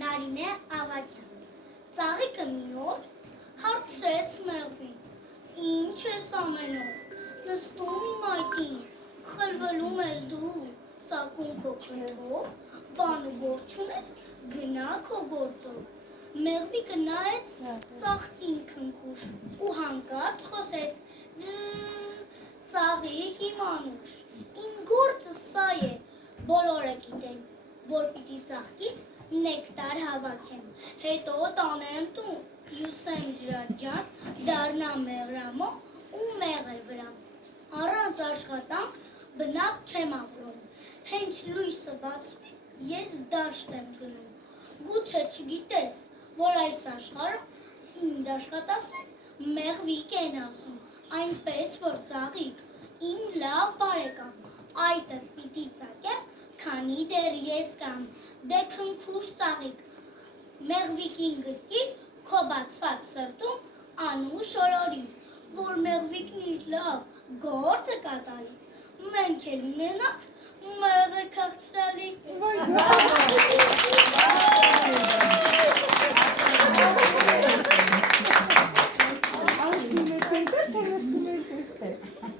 Նարինե Ավագյան Ծաղիկը մի օր հարցրեց Մեղվին. Ինչ ես ամեն օր նստում իմ այտին, խլվելում ես դու, ծակում քո քթով, բան ու գործ չունես, գնա քո գործով։ Մեղվիկը նայեց ծաղկին քնքուշ ու հանկարծ խոսեց. Ծաղիկ իմ անուշ, իմ գործը սա է, բոլորը գիտեն, որ պիտի ծաղկից նեկտար հավաքեմ, հետո տանեմ տուն, հյուսեմ ջրաջան, դառնամ մեղրամո ու մեղր վրա։ Առանց աշխատանք բնավ չեմ ապրում, հենց լույսը բացվի, ես դաշտ եմ գնում։ Գուցե չգիտես, որ այս աշխարհում ինձ աշխատասեր մեղվիկ են ասում, այնպես որ ծաղիկ իմ լավ բարեկամ, այտդ պիտի ծակեմ, քանի դեռ ես կամ, դե քնքուշ ծաղիկ, մեղվիկին գրկիր, քո բացված սրտում անուշ օրորիր, որ մեղվիկն իր լավ գործը կատարի, մենք էլ ունենանք մեղր քաղցրալի։